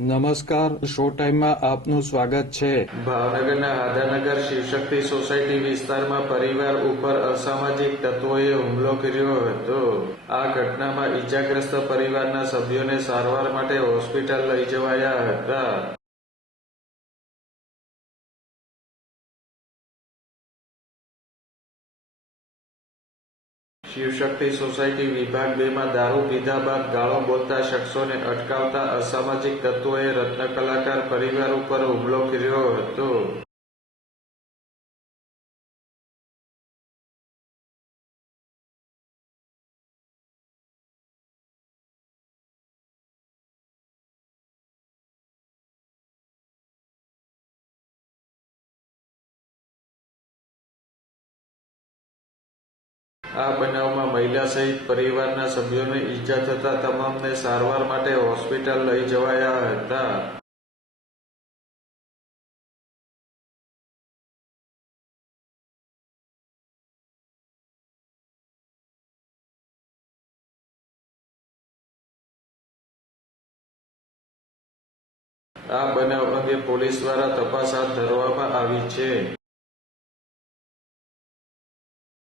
નમસ્કાર, શો ટાઈમમાં આપનું સ્વાગત છે. ભાવનગરના હાદાનગર શિવશક્તિ સોસાયટી વિસ્તારમાં પરિવાર ઉપર અસામાજિક તત્વોએ હુમલો કર્યો હતો. આ ઘટનામાં ઈજાગ્રસ્ત પરિવારના સભ્યોને સારવાર માટે હોસ્પિટલ લઈ જવાયા હતા. શિવશક્તિ સોસાયટી વિભાગ 2 માં દારૂ પીધા બાદ ગાળો બોલતા શખ્સોને અટકાવતા અસામાજિક તત્વોએ રત્ન કલાકાર પરિવાર ઉપર હુમલો કર્યો હતો. આ બનાવમાં મહિલા સહિત પરિવારના સભ્યોને ઈજા થતા તમામને સારવાર માટે હોસ્પિટલ લઈ જવાયા હતા. આ બનાવ અંગે પોલીસ દ્વારા તપાસ હાથ ધરવામાં આવી છે.